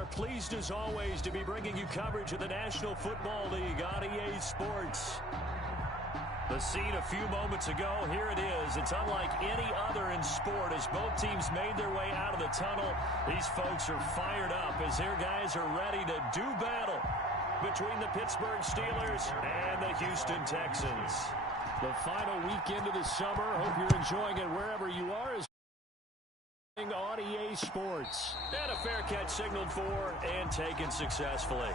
are pleased as always to be bringing you coverage of the National Football League on EA Sports. The scene a few moments ago, here it is. It's unlike any other in sport as both teams made their way out of the tunnel. These folks are fired up as their guys are ready to do battle between the Pittsburgh Steelers and the Houston Texans. The final weekend of the summer. Hope you're enjoying it wherever you are. On EA Sports. And a fair catch signaled for and taken successfully.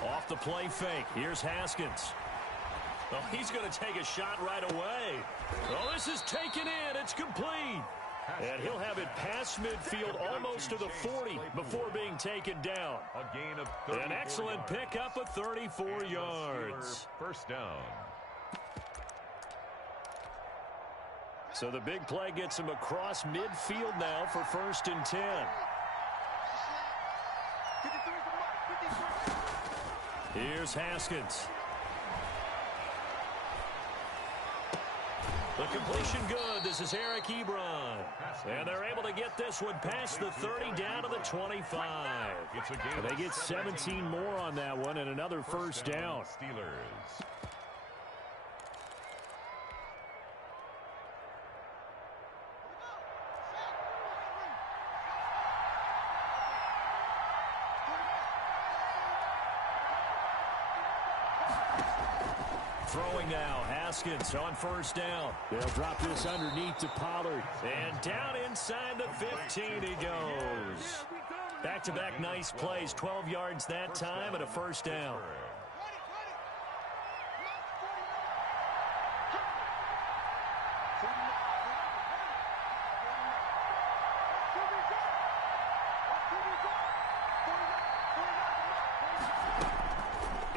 Off the play fake. Here's Haskins. Oh, he's going to take a shot right away. Oh, this is taken in. It's complete. And he'll have it past midfield almost to the 40 before being taken down. A gain of 34 An excellent pickup of 34 yards. First down. So the big play gets him across midfield now for 1st and 10. Here's Haskins. The completion good. This is Eric Ebron. And they're able to get this one past the 30 down to the 25. They get 17 more on that one and another first down. Steelers. Throwing now, Haskins on 1st down. They'll drop this underneath to Pollard. And down inside the 15 he goes. Back-to-back nice plays, 12 yards that time and a first down.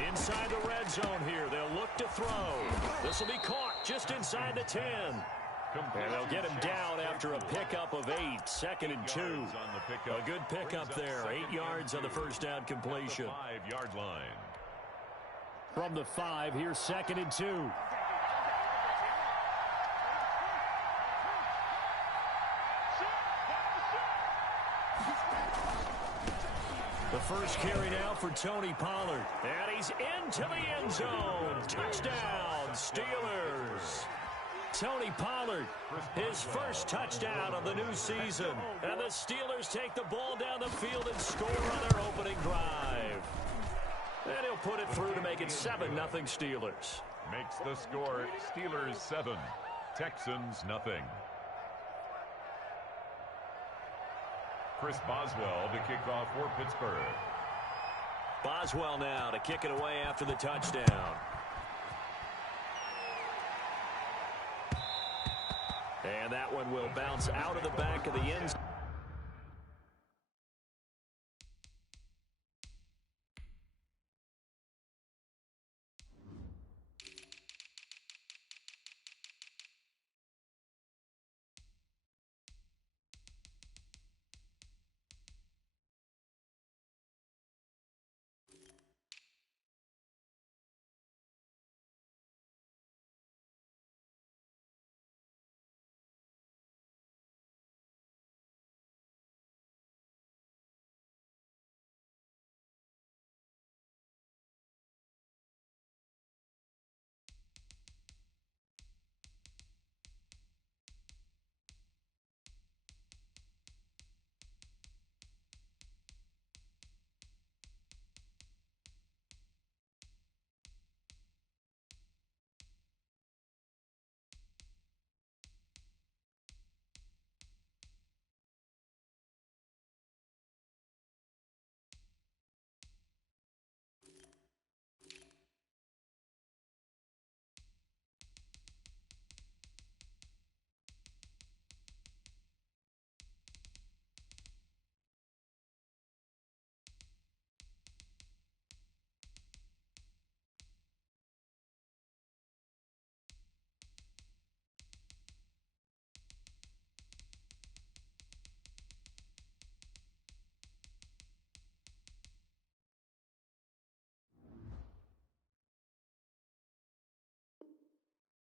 Inside the red zone here. They'll look to throw. This will be caught just inside the 10. And they'll get him down after a pickup of 8. 2nd and 2. A good pickup there. 8 yards on the first down completion. 5-yard line. From the 5, here's 2nd and 2. The first carry now for Tony Pollard. And he's into the end zone. Touchdown, Steelers. Tony Pollard, his first touchdown of the new season. And the Steelers take the ball down the field and score on their opening drive. And he'll put it through to make it 7-0 Steelers. Makes the score Steelers 7, Texans nothing. Chris Boswell to kick off for Pittsburgh. Boswell now to kick it away after the touchdown. And that one will bounce out of the back of the end zone.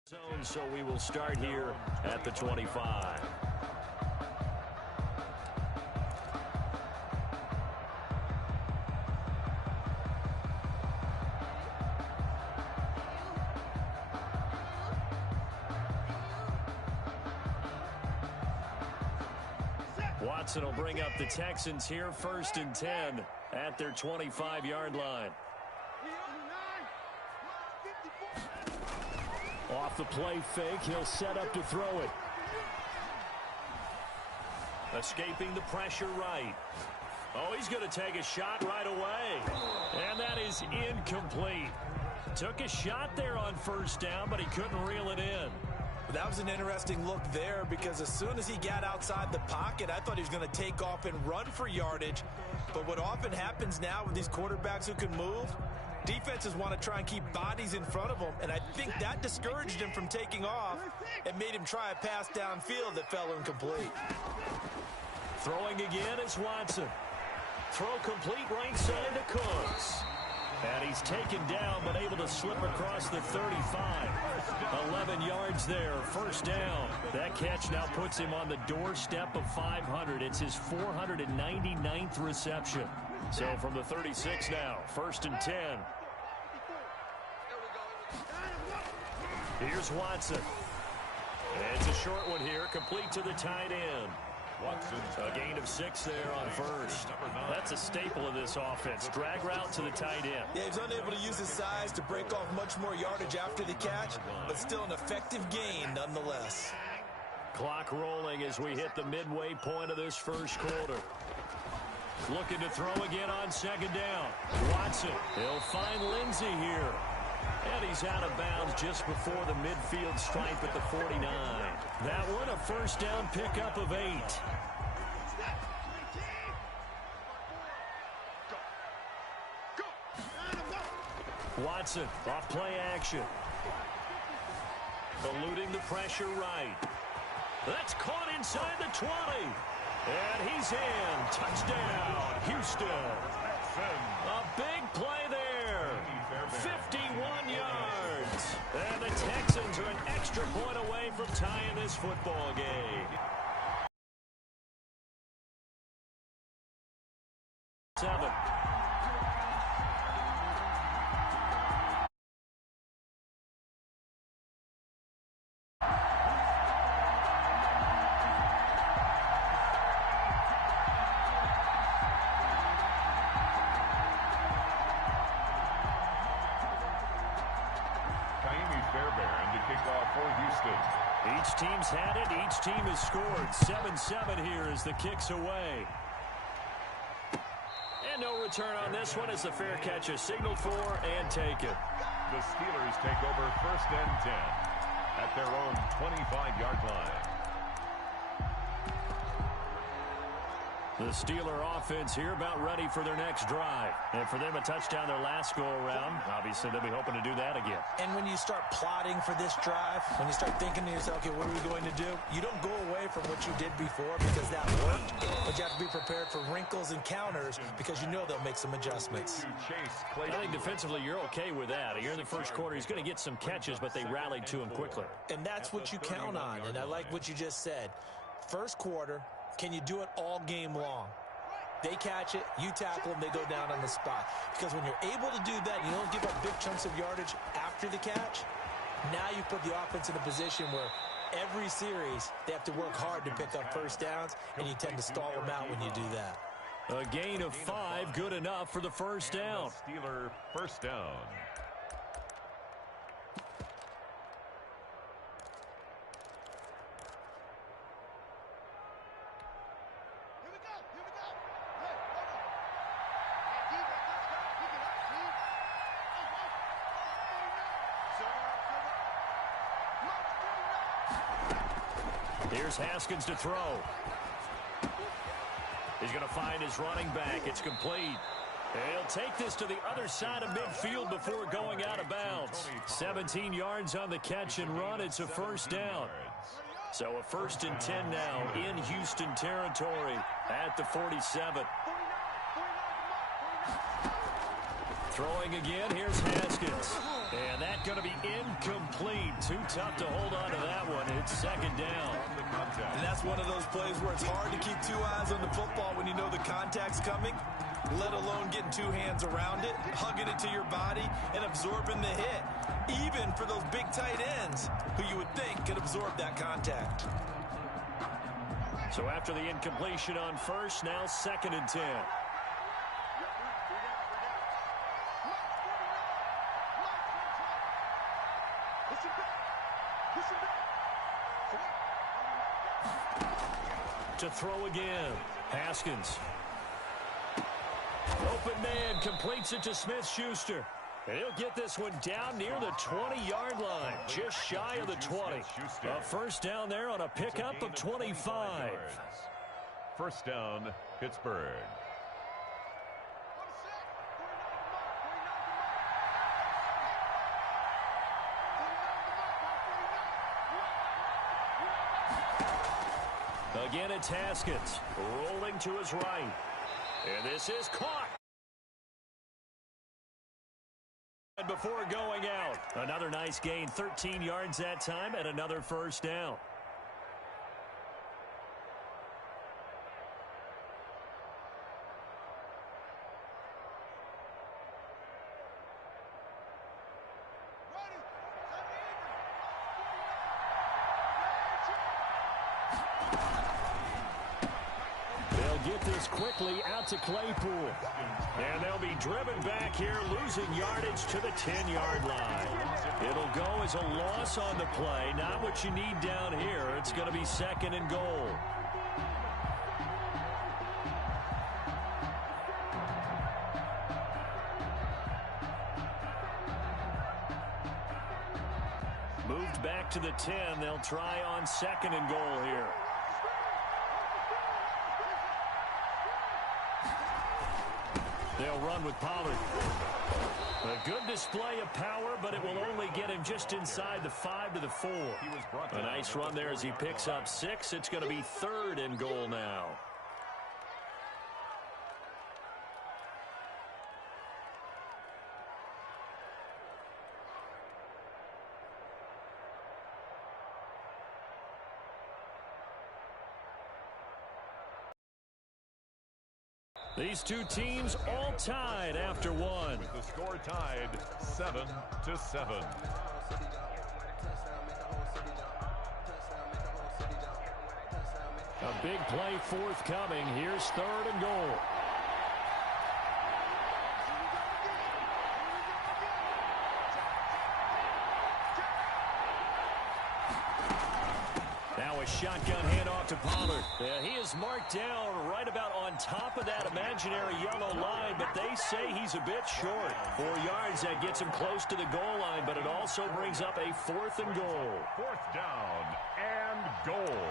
Zone, so we will start here at the 25. Watson will bring up the Texans here, 1st and 10 at their 25-yard line. Off the play fake, he'll set up to throw it. Escaping the pressure right. Oh, he's going to take a shot right away. And that is incomplete. Took a shot there on 1st down, but he couldn't reel it in. That was an interesting look there because as soon as he got outside the pocket, I thought he was going to take off and run for yardage. But what often happens now with these quarterbacks who can move, defenses want to try and keep bodies in front of them, and I think that discouraged him from taking off and made him try a pass downfield that fell incomplete. Throwing again is Watson. Throw complete right side to Cooks. And he's taken down, but able to slip across the 35. 11 yards there, 1st down. That catch now puts him on the doorstep of 500. It's his 499th reception. So from the 36 now, 1st and 10. Here's Watson. It's a short one here, complete to the tight end. A gain of 6 there on 1st. That's a staple of this offense. Drag route to the tight end. Yeah, he's unable to use his size to break off much more yardage after the catch, but still an effective gain nonetheless. Clock rolling as we hit the midway point of this 1st quarter. Looking to throw again on 2nd down. Watson, he'll find Lindsey here. And he's out of bounds just before the midfield stripe at the 49. That one, a 1st down pickup of 8. Watson, off play action. Eluding the pressure right. That's caught inside the 20. And he's in. Touchdown, Houston. A big play there. 51 yards. And the Texans are an extra point away from tying this football game. 7. Each team's had it. Each team has scored. 7-7 here as the kick's away. And no return on this one as the fair catch is signaled for and taken. The Steelers take over 1st and 10 at their own 25-yard line. The Steeler offense here about ready for their next drive. And for them, a touchdown their last go-around. Obviously, they'll be hoping to do that again. And when you start plotting for this drive, when you start thinking to yourself, okay, what are we going to do? You don't go away from what you did before because that worked. But you have to be prepared for wrinkles and counters because you know they'll make some adjustments. I think defensively, you're okay with that. Here in the 1st quarter, he's going to get some catches, but they rallied to him quickly. And that's what you count on. And I like what you just said. 1st quarter, can you do it all game long? They catch it, you tackle them, they go down on the spot. Because when you're able to do that, you don't give up big chunks of yardage after the catch. Now you put the offense in a position where every series they have to work hard to pick up 1st downs, and you tend to stall them out when you do that. A gain of 5, good enough for the 1st down. Steeler 1st down. Here's Haskins to throw. He's going to find his running back. It's complete. He'll take this to the other side of midfield before going out of bounds. 17 yards on the catch and run. It's a 1st down. So a 1st and 10 now in Houston territory at the 47. Throwing again, here's Haskins. And that's going to be incomplete. Too tough to hold on to that one. It's second down. And that's one of those plays where it's hard to keep two eyes on the football when you know the contact's coming, let alone getting two hands around it, hugging it to your body, and absorbing the hit, even for those big tight ends who you would think could absorb that contact. So after the incompletion on first, now 2nd and 10. To throw again. Haskins. Open man completes it to Smith-Schuster. And he'll get this one down near the 20-yard line, just shy of the 20. A first down there on a pickup of 25. First down, Pittsburgh. Again, it's Haskins, rolling to his right. And this is caught. Before going out. Another nice gain, 13 yards that time, and another first down. Get this quickly out to Claypool. And they'll be driven back here, losing yardage to the 10-yard line. It'll go as a loss on the play. Not what you need down here. It's going to be 2nd and goal. Moved back to the 10. They'll try on 2nd and goal here. They'll run with Pollard. A good display of power, but it will only get him just inside the 5 to the 4. A nice run there as he picks up 6. It's going to be 3rd and goal now. These two teams all tied after one. With the score tied 7-7. A big play forthcoming. Here's 3rd and goal. Now a shotgun handoff to Pollard. Yeah, he is marked down right about on top of that imaginary yellow line, but they say he's a bit short. 4 yards, that gets him close to the goal line, but it also brings up a 4th and goal. 4th down and goal.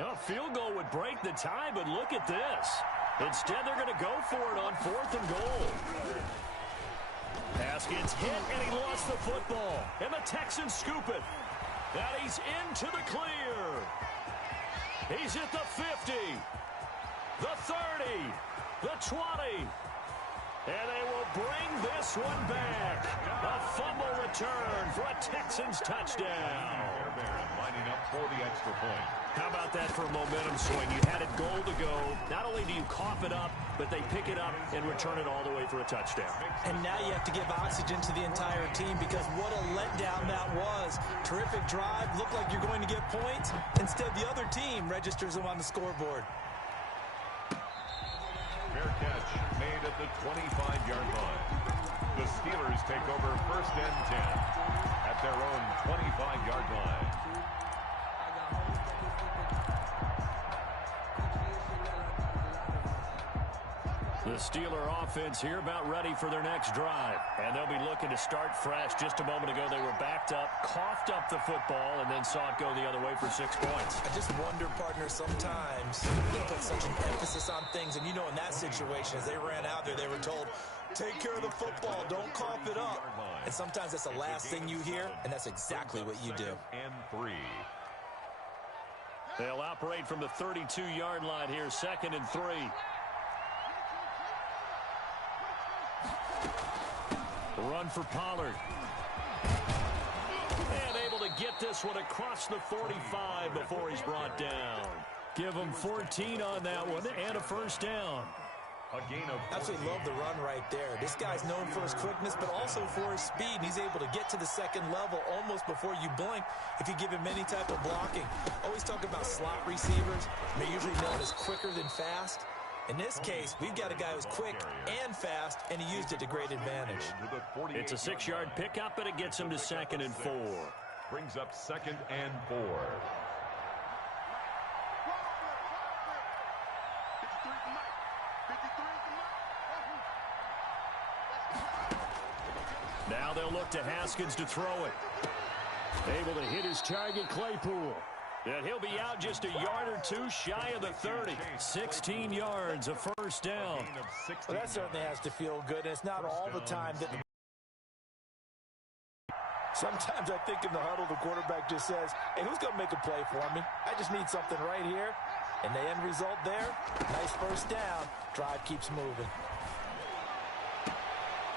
A field goal would break the tie, but look at this. Instead, they're going to go for it on 4th and goal. Haskins hit, and he lost the football. And the Texans scoop it. And he's into the clear. He's at the 50, the 30, the 20. And they will bring this one back. A fumble return for a Texans touchdown. Lining up for the extra point. How about that for a momentum swing? You had a goal to go. Not only do you cough it up, but they pick it up and return it all the way for a touchdown. And now you have to give oxygen to the entire team because what a letdown that was. Terrific drive. Looked like you're going to get points. Instead, the other team registers them on the scoreboard. Fair catch made at the 25-yard line. The Steelers take over 1st and 10 at their own 25-yard line. The Steeler offense here about ready for their next drive. And they'll be looking to start fresh. Just a moment ago, they were backed up, coughed up the football, and then saw it go the other way for 6 points. I just wonder, partner, sometimes they put such an emphasis on things. And you know, in that situation, as they ran out there, they were told, take care of the football, don't cough it up. And sometimes that's the last thing you hear, and that's exactly what you do. And 3. They'll operate from the 32-yard line here, 2nd and 3. Run for Pollard. And able to get this one across the 45 before he's brought down. Give him 14 on that one and a first down. A gain of Absolutely love the run right there. This guy's known for his quickness, but also for his speed. And he's able to get to the second level almost before you blink if you give him any type of blocking. Always talk about slot receivers. They're usually known as quicker than fast. In this case, we've got a guy who's quick and fast, and he used it to great advantage. It's a 6-yard pickup, and it gets him to 2nd and 4. Brings up 2nd and 4. Now they'll look to Haskins to throw it. Able to hit his target, Claypool. And he'll be out just a yard or two shy of the 30. 16 yards, a first down. Well, that certainly has to feel good, and it's not all the time that... Sometimes I think in the huddle, the quarterback just says, hey, who's going to make a play for me? I just need something right here. And the end result there, nice first down. Drive keeps moving.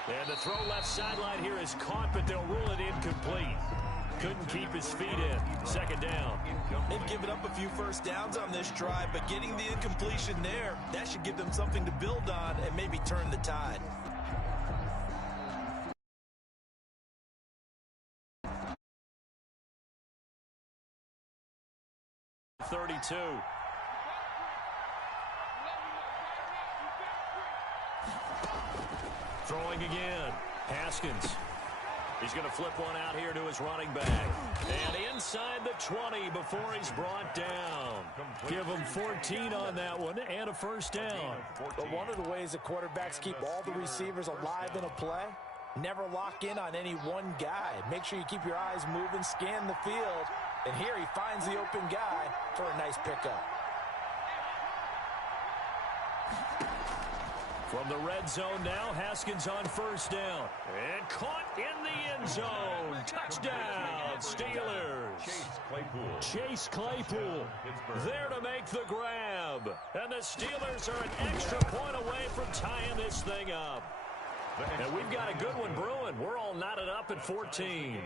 And the throw left sideline here is caught, but they'll rule it incomplete. Couldn't keep his feet in. 2nd down. They've given up a few first downs on this drive, but getting the incompletion there, that should give them something to build on and maybe turn the tide. Throwing again. Haskins. He's going to flip one out here to his running back. And inside the 20 before he's brought down. Give him 14 on that one and a first down. But one of the ways the quarterbacks keep all the receivers alive in a play, never lock in on any one guy. Make sure you keep your eyes moving, scan the field. And here he finds the open guy for a nice pickup. From the red zone now, Haskins on first down. And caught in the end zone. Touchdown, Steelers. Chase Claypool there to make the grab. And the Steelers are an extra point away from tying this thing up. And we've got a good one brewing. We're all knotted up at 14.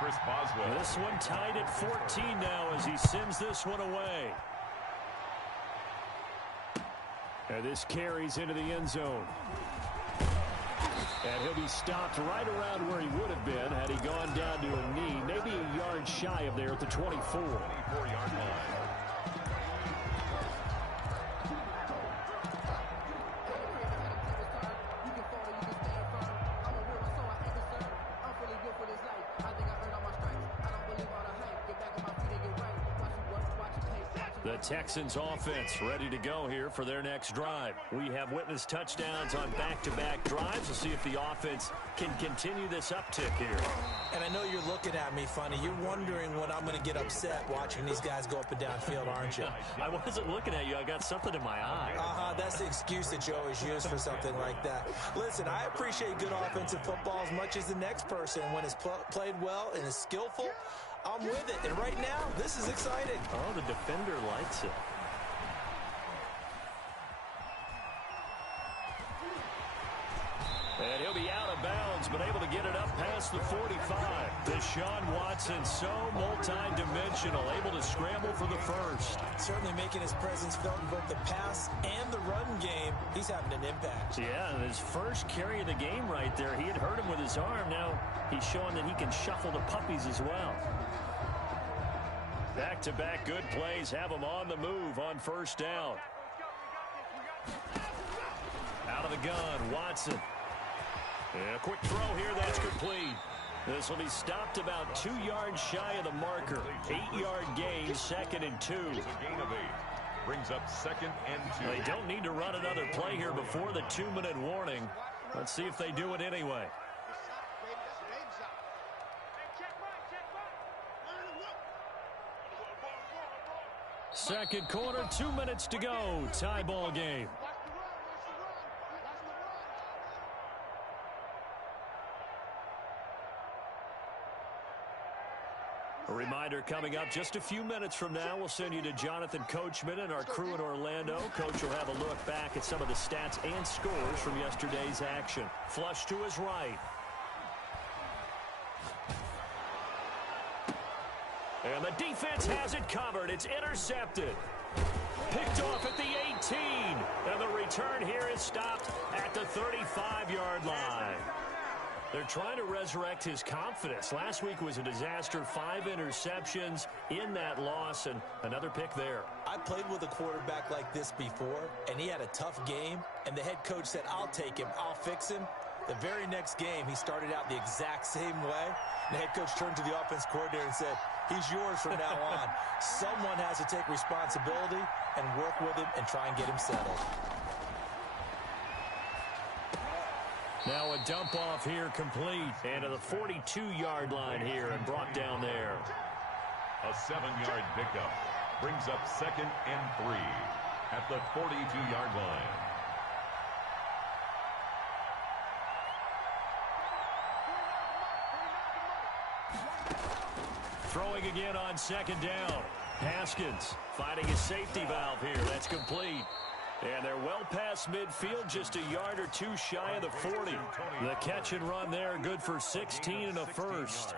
Chris Boswell. This one tied at 14 now as he sends this one away. And this carries into the end zone. And he'll be stopped right around where he would have been had he gone down to a knee, maybe a yard shy of there at the 24. 24-yard line. The Texans offense ready to go here for their next drive. We have witnessed touchdowns on back-to-back drives. We'll see if the offense can continue this uptick here. And I know you're looking at me funny. You're wondering when I'm going to get upset watching these guys go up and down field, aren't you? I wasn't looking at you. I got something in my eye. That's the excuse that you always use for something like that. Listen, I appreciate good offensive football as much as the next person. When it's played well and is skillful, I'm with it. And right now, this is exciting. Oh, the defender likes it. And he'll be out of bounds, but able to get it up past the 45. Deshaun Watson, so multi-dimensional, able to scramble for the first. Certainly making his presence felt in both the pass and the run game. He's having an impact. Yeah, his first carry of the game right there. He had hurt him with his arm. Now he's showing that he can shuffle the puppies as well. Back-to-back good plays have him on the move on first down. Out of the gun, Watson. And a quick throw here, that's complete. This will be stopped about 2 yards shy of the marker. 8-yard gain, 2nd and 2. It's a gain of 8. Brings up 2nd and 2. They don't need to run another play here before the 2-minute warning. Let's see if they do it anyway. Second quarter, 2 minutes to go. Tie ball game. A reminder coming up just a few minutes from now, we'll send you to Jonathan Coachman and our crew in Orlando. Coach will have a look back at some of the stats and scores from yesterday's action. Flush to his right. And the defense has it covered. It's intercepted. Picked off at the 18. And the return here is stopped at the 35-yard line. They're trying to resurrect his confidence. Last week was a disaster. 5 interceptions in that loss, and another pick there. I played with a quarterback like this before, and he had a tough game, and the head coach said, I'll take him, I'll fix him. The very next game, he started out the exact same way. And the head coach turned to the offense coordinator and said, he's yours from now on. Someone has to take responsibility and work with him and try and get him settled. Now a dump off here complete. And to the 42-yard line here and brought down there. A 7-yard pickup brings up 2nd and 3 at the 42-yard line. Throwing again on 2nd down. Haskins finding his safety valve here. That's complete. And they're well past midfield, just a yard or two shy of the 40. The catch and run there, good for 16 and a first.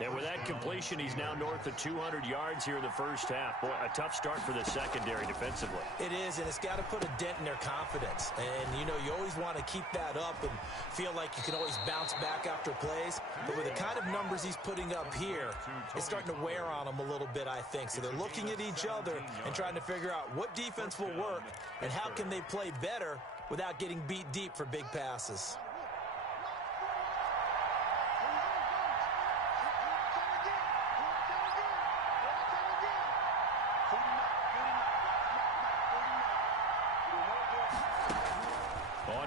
And with that completion, he's now north of 200 yards here in the first half. Boy, a tough start for the secondary defensively. It is, and it's got to put a dent in their confidence. And, you know, you always want to keep that up and feel like you can always bounce back after plays. But with the kind of numbers he's putting up here, it's starting to wear on them a little bit, I think. So they're looking at each other and trying to figure out what defense will work and how can they play better without getting beat deep for big passes.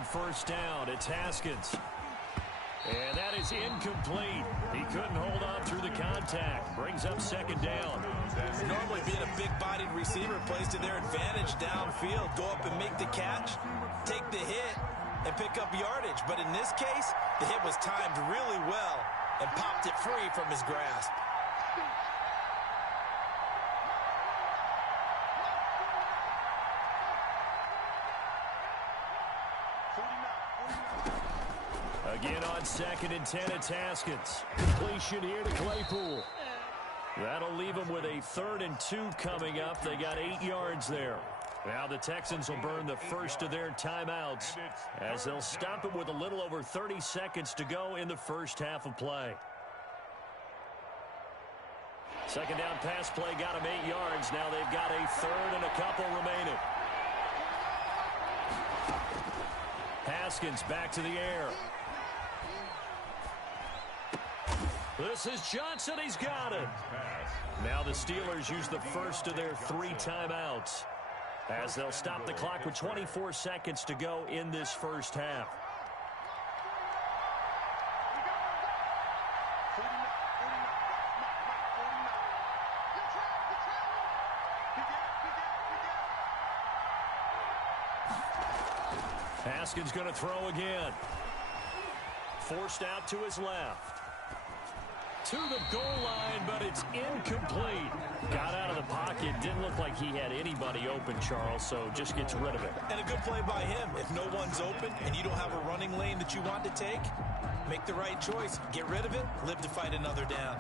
First down, it's Haskins. And that is incomplete. He couldn't hold on through the contact. Brings up 2nd down. Normally being a big-bodied receiver plays to their advantage downfield. Go up and make the catch, take the hit, and pick up yardage. But in this case, the hit was timed really well and popped it free from his grasp. Again on 2nd and 10, it's Haskins. Completion here to Claypool. That'll leave them with a 3rd and 2 coming up. They got 8 yards there. Now the Texans will burn the first of their timeouts as they'll stop it with a little over 30 seconds to go in the first half of play. 2nd down pass play got them 8 yards. Now they've got a 3rd and a couple remaining. Haskins back to the air. This is Johnson. He's got it. Now the Steelers use the first of their 3 timeouts as they'll stop the clock with 24 seconds to go in this first half. Haskins going to throw again. Forced out to his left. To the goal line, but it's incomplete. Got out of the pocket. Didn't look like he had anybody open, Charles, so just gets rid of it. And a good play by him. If no one's open and you don't have a running lane that you want to take, make the right choice. Get rid of it. Live to fight another down.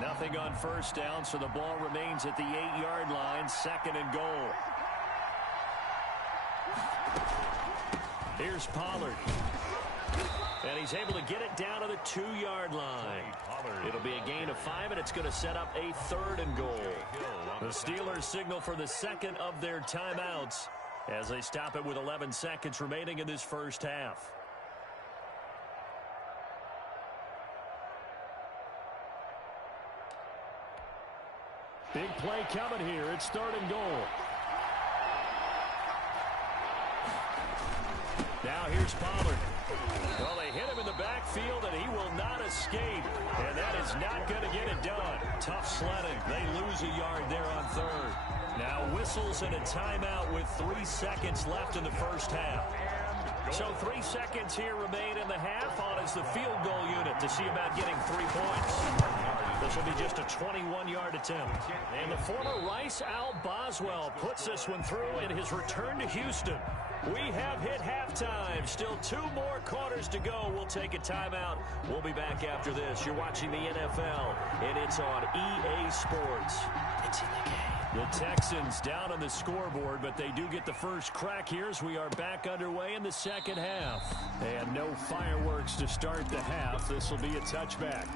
Nothing on first down, so the ball remains at the 8-yard line. 2nd and goal. Here's Pollard. And he's able to get it down to the 2-yard line. It'll be a gain of 5, and it's going to set up a 3rd and goal. The Steelers signal for the 2nd of their timeouts as they stop it with 11 seconds remaining in this first half. Big play coming here. It's 3rd and goal. Now here's Pollard. Well, they hit him in the backfield, and he will not escape. And that is not going to get it done. Tough sledding. They lose a yard there on 3rd. Now whistles and a timeout with 3 seconds left in the first half. So 3 seconds here remain in the half. On is the field goal unit to see about getting 3 points. This will be just a 21-yard attempt. And the former Rice Al Boswell puts this one through in his return to Houston. We have hit halftime. Still 2 more quarters to go. We'll take a timeout. We'll be back after this. You're watching the NFL, and it's on EA Sports. It's in the game. The Texans down on the scoreboard, but they do get the first crack here as we are back underway in the second half. And no fireworks to start the half. This will be a touchback.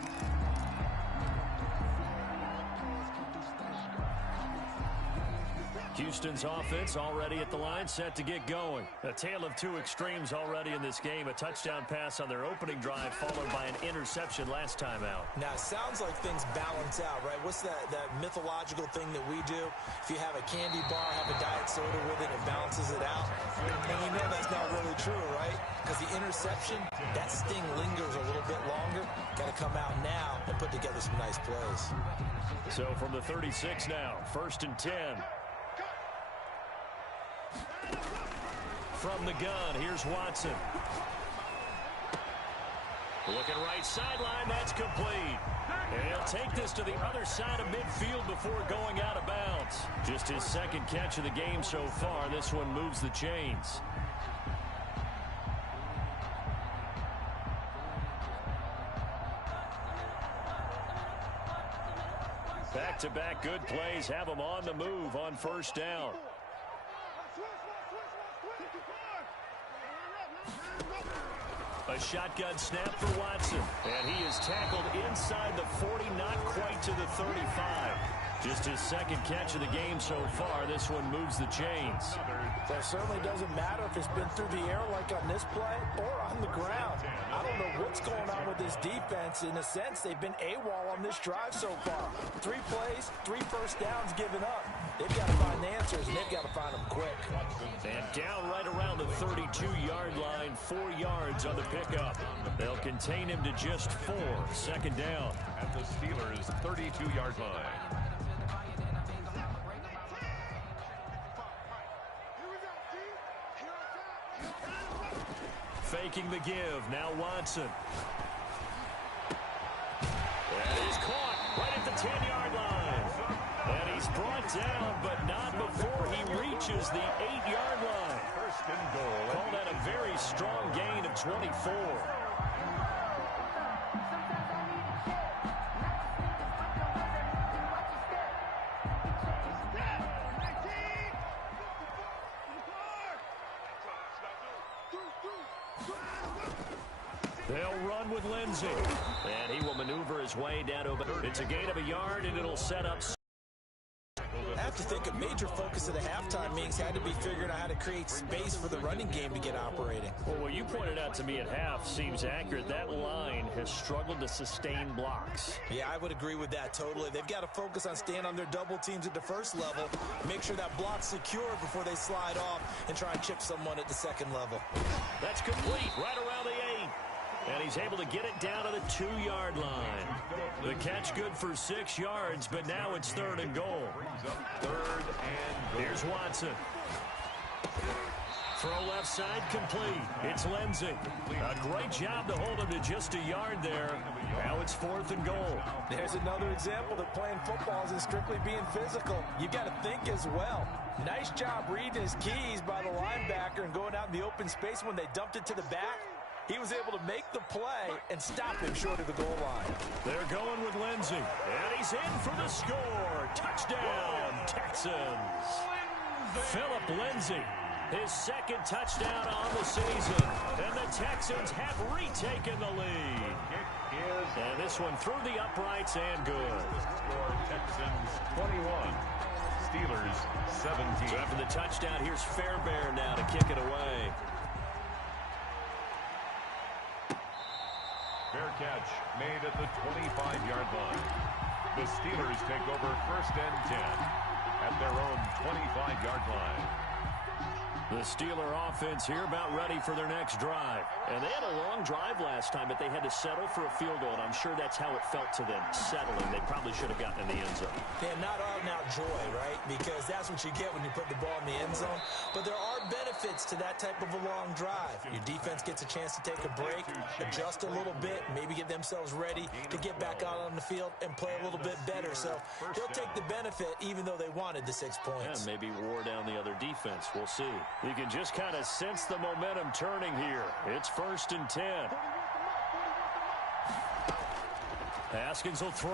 Houston's offense already at the line, set to get going. A tale of 2 extremes already in this game. A touchdown pass on their opening drive, followed by an interception last time out. Now, it sounds like things balance out, right? What's that mythological thing that we do? If you have a candy bar, have a diet soda with it, it balances it out. And we know that's not really true, right? Because the interception, that sting lingers a little bit longer. Got to come out now and put together some nice plays. So from the 36 now, 1st and 10. From the gun, here's Watson. Looking right sideline, that's complete. And he'll take this to the other side of midfield before going out of bounds. Just his 2nd catch of the game so far. This one moves the chains. Back-to-back good plays have them on the move on 1st down. A shotgun snap for Watson. And he is tackled inside the 40, not quite to the 35. Just his 2nd catch of the game so far. This one moves the chains. That certainly doesn't matter if it's been through the air like on this play or on the ground. I don't know what's going on with this defense. In a sense, they've been AWOL on this drive so far. 3 plays, 3 first downs given up. They've got to find the answers, and they've got to find them quick. And down right around the 32-yard line, 4 yards on the pickup. They'll contain him to just 4. 2nd down. At the Steelers' 32-yard line. Faking the give. Now Watson. That is caught right at the 10-yard line. And he's brought down, but not before he reaches the 8-yard line. 1st and goal. Call that a very strong gain of 24. They'll run with Lindsey. And he will maneuver his way down to about. It's a gain of a yard, and it'll set up. I have to think a major focus of the halftime meetings had to be figuring out how to create space for the running game to get operating. Well, what you pointed out to me at half seems accurate. That line has struggled to sustain blocks. Yeah, I would agree with that totally. They've got to focus on staying on their double teams at the 1st level, make sure that block's secure before they slide off and try and chip someone at the 2nd level. That's complete right around the 8. And he's able to get it down to the 2-yard line. The catch good for 6 yards, but now it's 3rd and goal. 3rd and goal. Here's Watson. Throw left side complete. It's Lindsey. A great job to hold him to just a yard there. Now it's 4th and goal. There's another example that playing football isn't strictly being physical. You got to think as well. Nice job reading his keys by the linebacker and going out in the open space when they dumped it to the back. He was able to make the play and stop him short of the goal line. They're going with Lindsey. And he's in for the score. Touchdown, Texans. Philip Lindsey, his 2nd touchdown on the season. And the Texans have retaken the lead. And this one through the uprights and good. Score Texans 21. Steelers 17. So after the touchdown, here's Fairbairn now to kick it away. Fair catch made at the 25-yard line. The Steelers take over 1st and 10 at their own 25-yard line. The Steeler offense here about ready for their next drive. And they had a long drive last time, but they had to settle for a field goal, and I'm sure that's how it felt to them, settling. They probably should have gotten in the end zone. Yeah, not out-and-out joy, right? Because that's what you get when you put the ball in the end zone. But there are benefits to that type of a long drive. Your defense gets a chance to take a break, adjust a little bit, maybe get themselves ready to get back out on the field and play a little bit better. So they'll take the benefit even though they wanted the 6 points. Yeah, maybe wore down the other defense. We'll see. You can just kind of sense the momentum turning here. It's 1st and 10. Haskins will throw.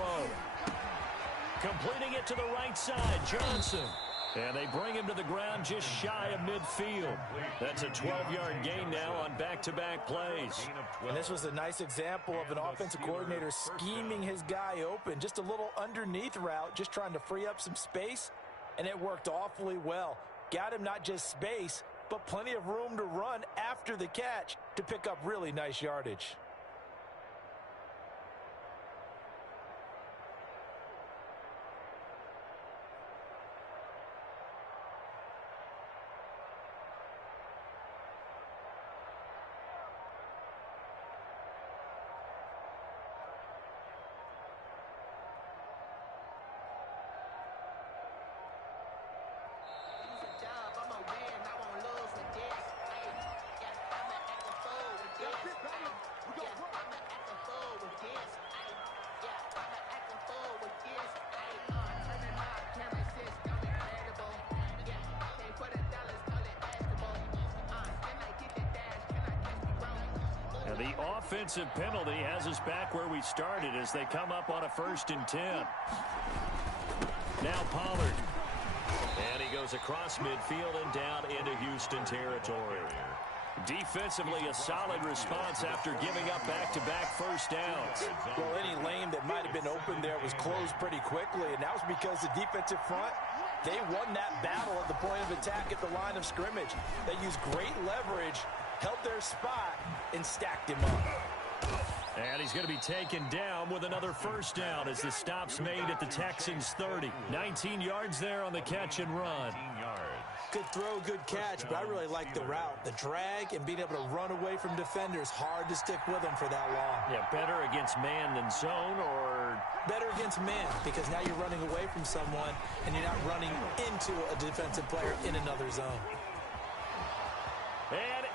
Completing it to the right side, Johnson. And they bring him to the ground just shy of midfield. That's a 12-yard gain now on back-to-back plays. And this was a nice example of an offensive coordinator scheming his guy open. Just a little underneath route, just trying to free up some space. And it worked awfully well. Got him not just space, but plenty of room to run after the catch to pick up really nice yardage. The offensive penalty has us back where we started as they come up on a 1st and 10. Now Pollard. And he goes across midfield and down into Houston territory. Defensively, a solid response after giving up back-to-back first downs. Well, any lane that might have been open there was closed pretty quickly, and that was because the defensive front, they won that battle at the point of attack at the line of scrimmage. They used great leverage, held their spot, and stacked him up. And he's going to be taken down with another first down as the stop's made at the Texans' 30. 19 yards there on the catch and run. Good throw, good catch, but I really like the route. The drag and being able to run away from defenders, hard to stick with them for that long. Yeah, better against man than zone, or better against man, because now you're running away from someone and you're not running into a defensive player in another zone. And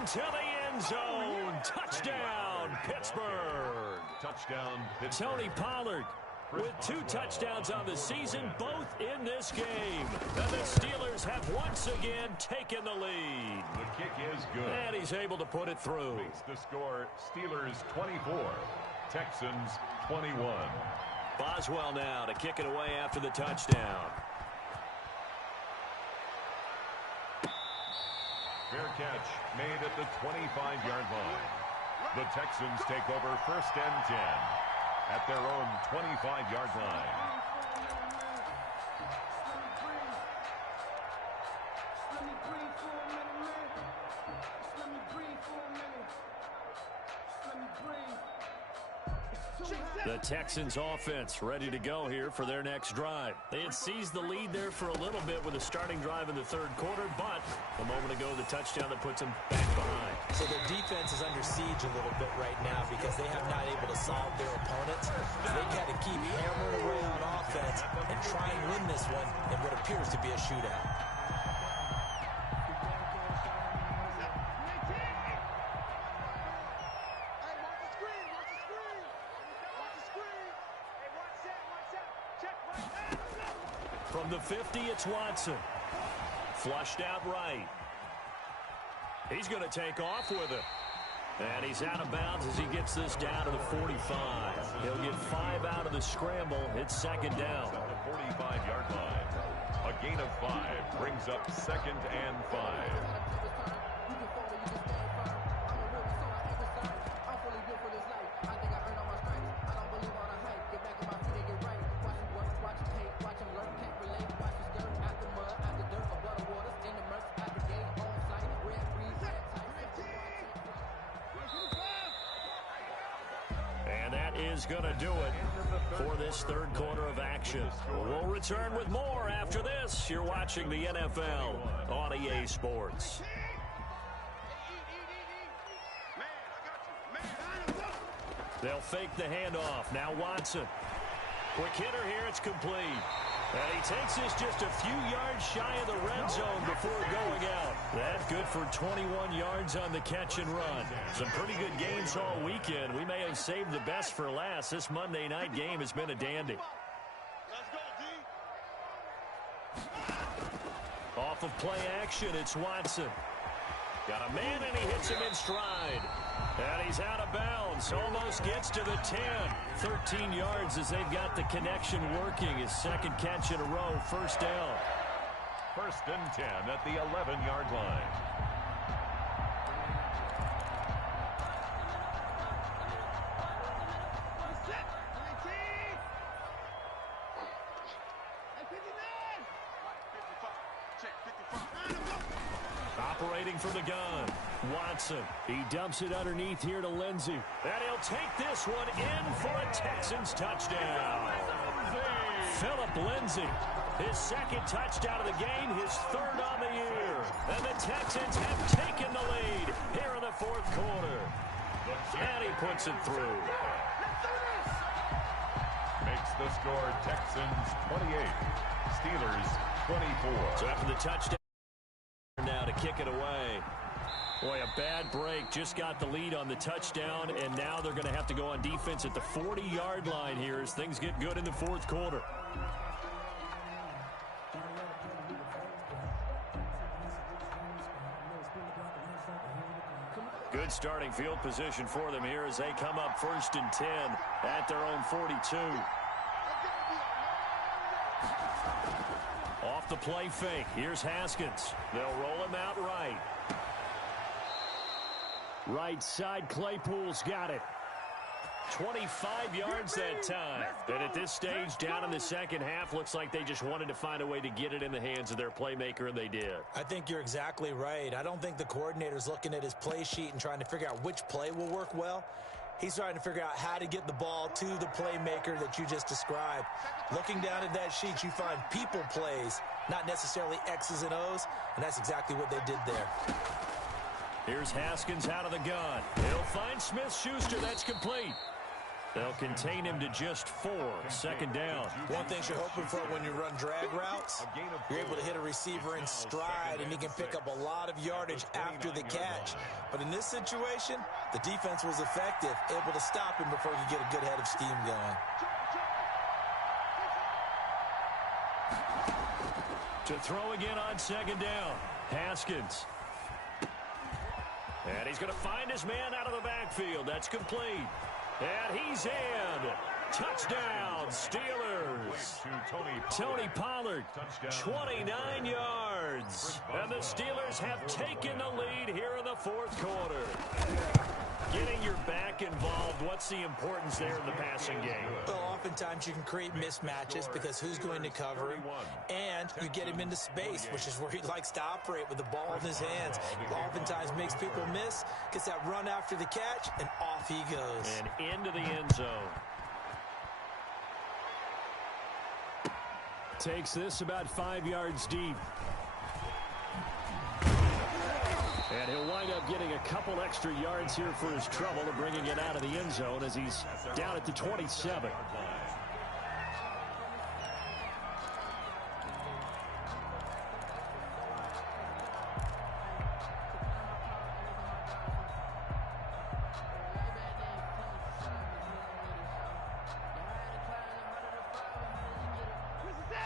into the end zone. Touchdown, Pittsburgh. Touchdown, Pittsburgh. Tony Pollard with 2 touchdowns on the season, both in this game. And the Steelers have once again taken the lead. The kick is good. And he's able to put it through. Makes the score Steelers 24, Texans 21. Boswell now to kick it away after the touchdown. Fair catch made at the 25-yard line. The Texans take over 1st and 10 at their own 25-yard line. The Texans offense ready to go here for their next drive. They had seized the lead there for a little bit with a starting drive in the 3rd quarter, but a moment ago the touchdown that puts them back behind. So their defense is under siege a little bit right now because they have not able to solve their opponents. They've got to keep hammering away on offense and try and win this one in what appears to be a shootout. From the 50, it's Watson. Flushed out right. He's going to take off with it. And he's out of bounds as he gets this down to the 45. He'll get 5 out of the scramble. It's 2nd down. At the 45-yard line. A gain of 5 brings up 2nd and 5. And that is going to do it. for this third quarter of action. We'll return with more after this. You're watching the NFL on EA Sports. They'll fake the handoff. Now Watson. Quick hitter here. It's complete. And he takes this just a few yards shy of the red zone before going out. That's good for 21 yards on the catch and run. Some pretty good games all weekend. We may have saved the best for last. This Monday night game has been a dandy. Off of play action, it's Watson. Got a man, and he hits him in stride. And he's out of bounds. Almost gets to the 10. 13 yards as they've got the connection working. His second catch in a row. First down. First and 10 at the 11-yard line. Operating from the gun, Watson. He dumps it underneath here to Lindsey. And he'll take this one in for a Texans touchdown. Phillip Lindsey, his second touchdown of the game, his third on the year. And the Texans have taken the lead here in the fourth quarter. And he puts it through. Makes the score Texans 28, Steelers 24. So after the touchdown, now to kick it away. Boy, a bad break. Just got the lead on the touchdown, and now they're going to have to go on defense at the 40-yard line here as things get good in the fourth quarter. Good starting field position for them here as they come up first and 10 at their own 42. Off the play fake. Here's Haskins. They'll roll him out right. Right side, Claypool's got it. 25 yards that time. And at this stage, down in the second half, looks like they just wanted to find a way to get it in the hands of their playmaker, and they did. I think you're exactly right. I don't think the coordinator's looking at his play sheet and trying to figure out which play will work well. He's trying to figure out how to get the ball to the playmaker that you just described. Looking down at that sheet, you find people plays, not necessarily X's and O's, and that's exactly what they did there. Here's Haskins out of the gun. He'll find Smith-Schuster. That's complete. They'll contain him to just 4. Second down. One thing you're hoping for when you run drag routes, you're able to hit a receiver in stride, and he can pick up a lot of yardage after the catch. But in this situation, the defense was effective, able to stop him before he could get a good head of steam going. To throw again on second down. Haskins. And he's going to find his man out of the backfield. That's complete. And he's in. Touchdown, Steelers. Tony Pollard, 29 yards. And the Steelers have taken the lead here in the fourth quarter. Getting your back involved, what's the importance there in the passing game? Well, oftentimes you can create mismatches because who's going to cover him, and you get him into space, which is where he likes to operate with the ball in his hands. He oftentimes makes people miss, gets that run after the catch, and off he goes. And into the end zone. Takes this about 5 yards deep. And he'll wind up getting a couple extra yards here for his trouble and bringing it out of the end zone as he's down at the 27.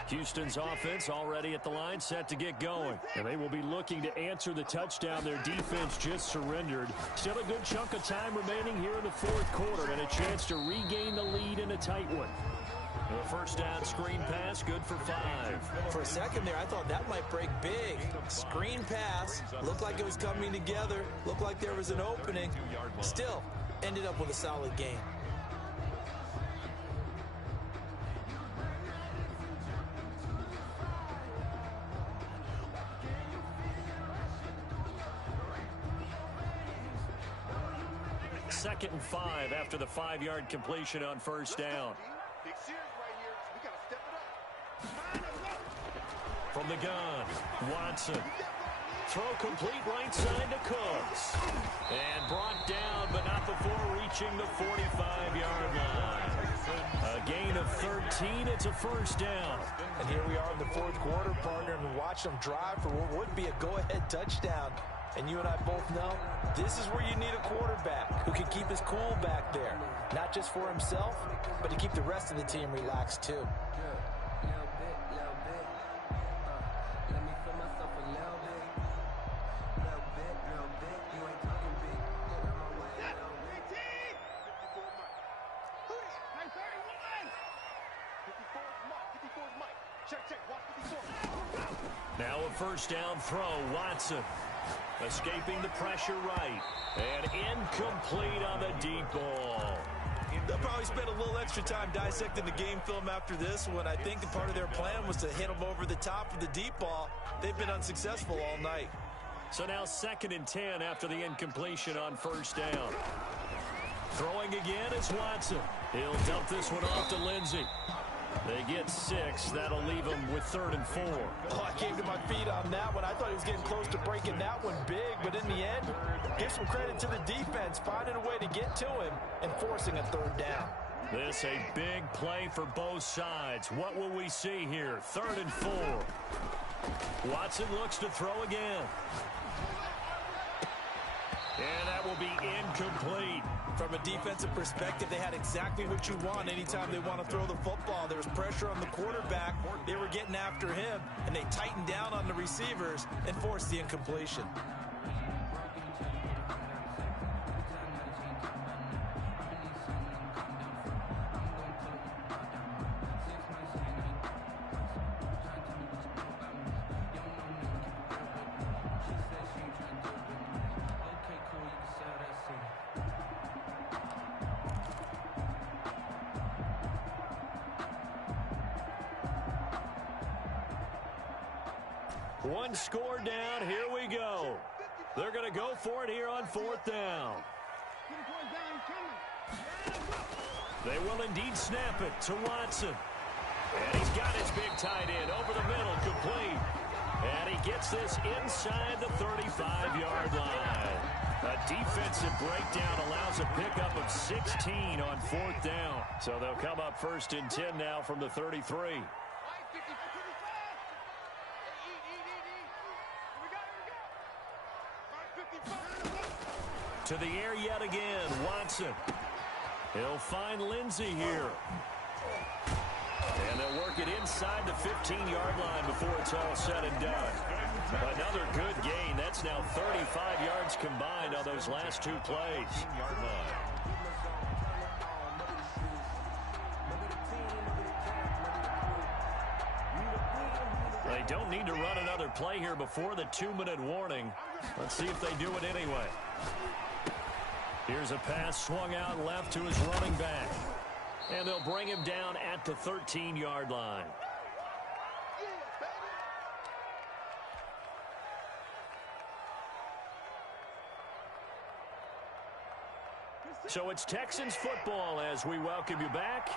Houston's offense already at the line, set to get going. And they will be looking to answer the touchdown their defense just surrendered. Still a good chunk of time remaining here in the fourth quarter and a chance to regain the lead in a tight one. The first down screen pass, good for 5. For a second there, I thought that might break big. Screen pass, looked like it was coming together, looked like there was an opening. Still, ended up with a solid game. Second and 5 after the 5-yard completion on first down. from the gun. Watson. Throw complete right side to Cooks. And brought down, but not before reaching the 45-yard line. A gain of 13. It's a first down. And here we are in the fourth quarter, partner, and watch them drive for what would be a go-ahead touchdown. And you and I both know this is where you need a quarterback who can keep his cool back there. Not just for himself, but to keep the rest of the team relaxed too. Now a first down throw. Watson escaping the pressure right. And incomplete on the deep ball. They'll probably spend a little extra time dissecting the game film after this one. I think part of their plan was to hit them over the top of the deep ball. They've been unsuccessful all night. So now 2nd and 10 after the incompletion on first down. Throwing again is Watson. He'll dump this one off to Lindsey. They get 6. That'll leave them with 3rd and 4. Oh, I came to my feet on that one. I thought he was getting close to breaking that one big, but in the end, give some credit to the defense, finding a way to get to him and forcing a 3rd down. This a big play for both sides. What will we see here? 3rd and 4. Watson looks to throw again. And that will be incomplete. From a defensive perspective, they had exactly what you want anytime they want to throw the football. There was pressure on the quarterback. They were getting after him, and they tightened down on the receivers and forced the incompletion. One score down. Here we go. They're going to go for it here on 4th down. They will indeed snap it to Watson. And he's got his big tight end over the middle, complete. And he gets this inside the 35-yard line. A defensive breakdown allows a pickup of 16 on 4th down. So they'll come up 1st and 10 now from the 33. To the air yet again, Watson. He'll find Lindsey here. And they'll work it inside the 15-yard line before it's all said and done. Another good gain. That's now 35 yards combined on those last 2 plays. They don't need to run another play here before the 2-minute warning. Let's see if they do it anyway. Here's a pass swung out left to his running back. And they'll bring him down at the 13-yard line. So it's Texans football as we welcome you back.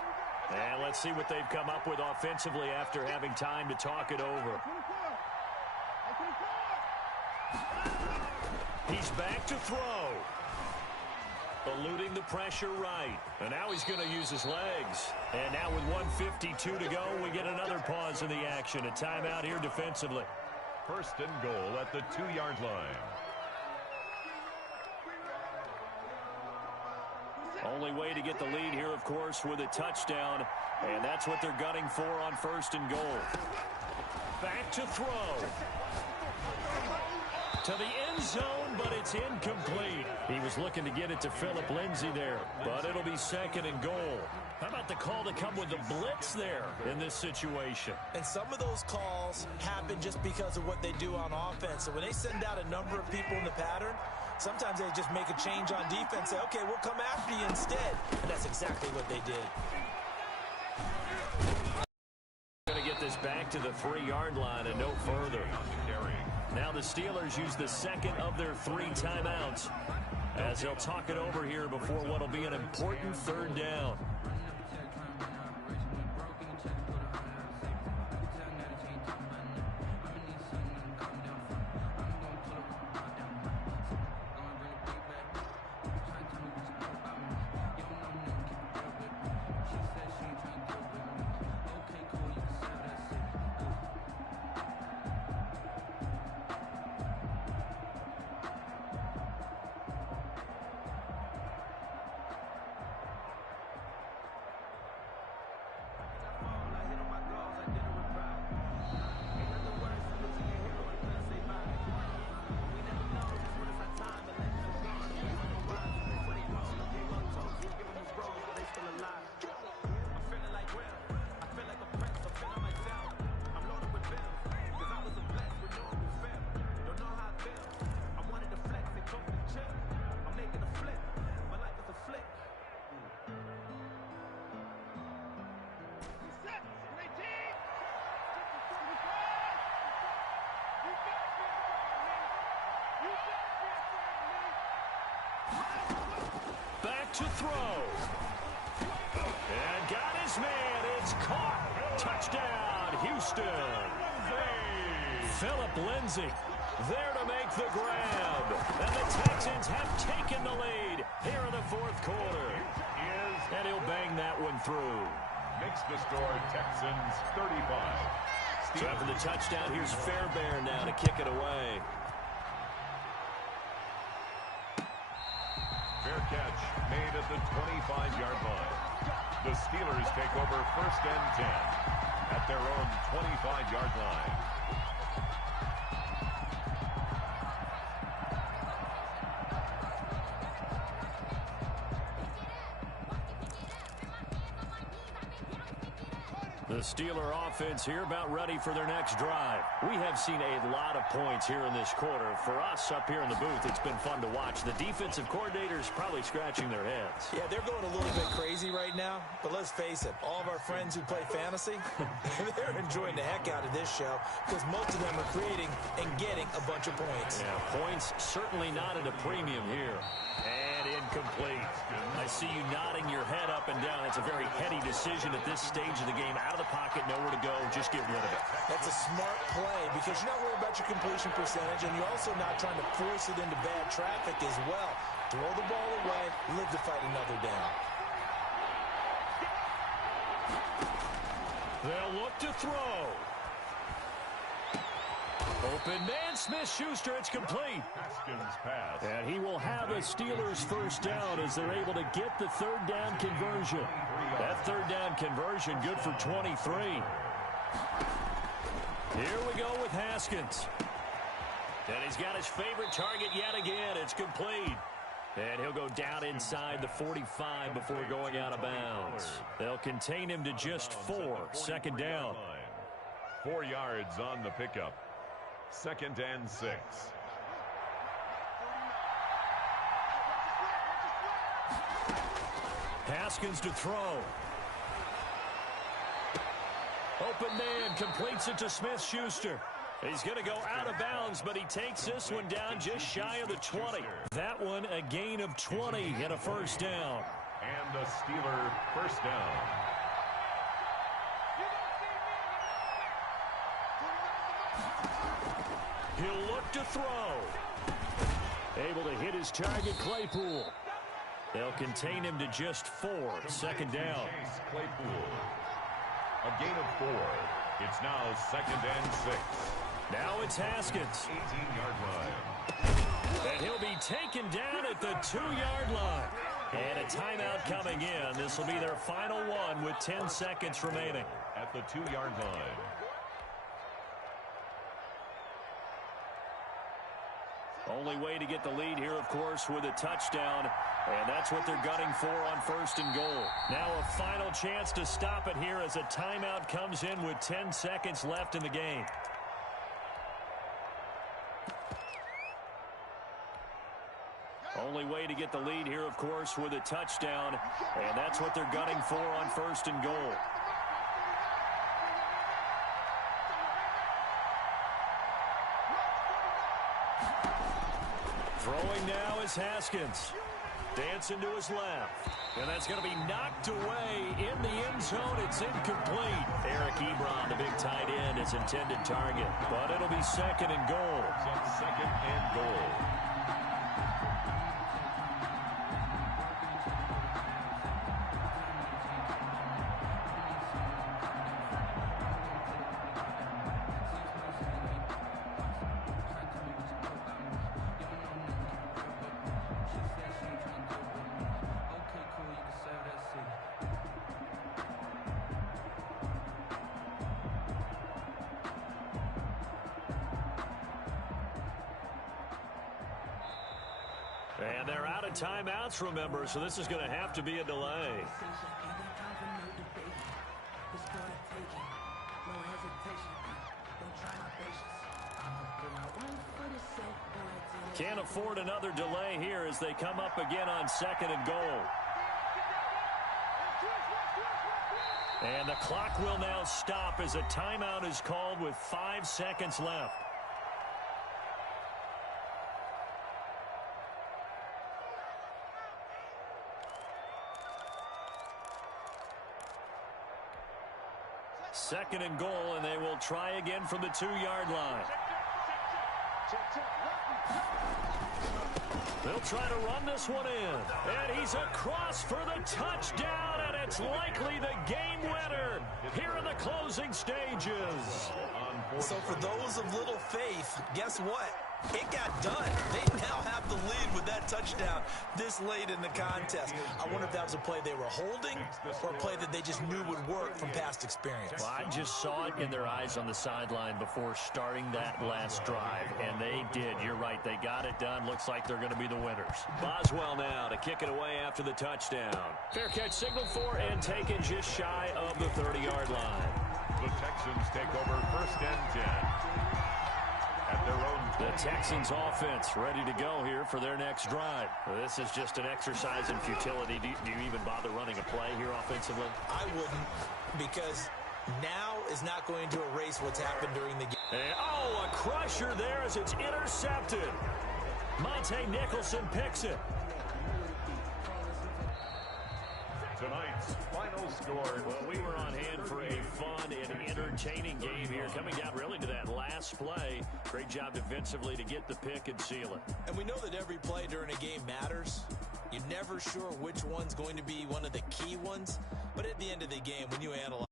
And let's see what they've come up with offensively after having time to talk it over. He's back to throw. Eluding the pressure right. And now he's going to use his legs. And now with 1:52 to go, we get another pause in the action. A timeout here defensively. 1st and goal at the 2-yard line. Only way to get the lead here, of course, with a touchdown. And that's what they're gunning for on 1st and goal. Back to throw. To the end zone, but it's incomplete. He was looking to get it to Phillip Lindsay there, but it'll be 2nd and goal. How about the call to come with the blitz there in this situation? And some of those calls happen just because of what they do on offense. So when they send out a number of people in the pattern, sometimes they just make a change on defense, say, okay, we'll come after you instead. And that's exactly what they did. Going to get this back to the 3-yard line and no further. Now the Steelers use the 2nd of their 3 timeouts as they'll talk it over here before what will be an important 3rd down. Back to throw. And got his man. It's caught. Touchdown, Houston. Philip Lindsay there to make the grab. And the Texans have taken the lead here in the fourth quarter. And he'll bang that one through. Makes the score Texans 35. So after the touchdown, here's Fairbairn now to kick it away. Fair catch made at the 25-yard line. The Steelers take over first and 10 at their own 25-yard line. The Steeler offense here about ready for their next drive. We have seen a lot of points here in this quarter. For us up here in the booth, it's been fun to watch. The defensive coordinators probably scratching their heads. Yeah, they're going a little bit crazy right now, but let's face it, all of our friends who play fantasy, they're enjoying the heck out of this show because most of them are creating and getting a bunch of points. Yeah, points certainly not at a premium here. And incomplete. I see you nodding your head up and down. It's a very heady decision at this stage of the game. Out of the pocket, nowhere to go. Just get rid of it. That's a smart play because you're not worried about your completion percentage, and you're also not trying to force it into bad traffic as well. Throw the ball away, live to fight another down. They'll look to throw. Open man, Smith-Schuster, it's complete. Haskins pass. And he will have a Steelers first down as they're able to get the third down conversion. That third down conversion good for 23. Here we go with Haskins. And he's got his favorite target yet again. It's complete. And he'll go down inside the 45 before going out of bounds. They'll contain him to just 4. Second down. 4 yards on the pickup. Second and 6. Haskins to throw. Open man completes it to Smith-Schuster. He's going to go out of bounds, but he takes this one down just shy of the 20. That one a gain of 20 and a first down. And a Steeler first down. He'll look to throw. Able to hit his target, Claypool. They'll contain him to just 4. Second down. Chase Claypool. A gain of 4. It's now second and 6. Now it's Haskins. 18-yard line. And he'll be taken down at the 2-yard line. And a timeout coming in. This will be their final one with 10 seconds remaining. At the 2-yard line. Only way to get the lead here, of course, with a touchdown. And that's what they're gunning for on first and goal. Now a final chance to stop it here as a timeout comes in with 10 seconds left in the game. Only way to get the lead here, of course, with a touchdown. And that's what they're gunning for on first and goal. Throwing now is Haskins. Dancing to his left. And that's going to be knocked away in the end zone. It's incomplete. Eric Ebron, the big tight end, is intended target. But it'll be second and goal. Second and goal. And they're out of timeouts, remember, so this is going to have to be a delay. Can't afford another delay here as they come up again on second and goal. And the clock will now stop as a timeout is called with 5 seconds left. 2nd and goal, and they will try again from the 2-yard line. They'll try to run this one in. And he's across for the touchdown, and it's likely the game winner here in the closing stages. So for those of little faith, guess what? It got done. They now have the lead with that touchdown this late in the contest. I wonder if that was a play they were holding or a play that they just knew would work from past experience. Well, I just saw it in their eyes on the sideline before starting that last drive, and they did. You're right. They got it done. Looks like they're going to be the winners. Boswell now to kick it away after the touchdown. Fair catch signaled for and taken just shy of the 30-yard line. The Texans take over 1st and 10. At their own. The Texans offense ready to go here for their next drive. This is just an exercise in futility. Do you even bother running a play here offensively? I wouldn't, because now is not going to erase what's happened during the game. And, a crusher there as it's intercepted. Monte Nicholson picks it. Tonight's final score. Well, we were on hand for a fun and entertaining game here. Coming down really to that last play. Great job defensively to get the pick and seal it. And we know that every play during a game matters. You're never sure which one's going to be one of the key ones. But at the end of the game, when you analyze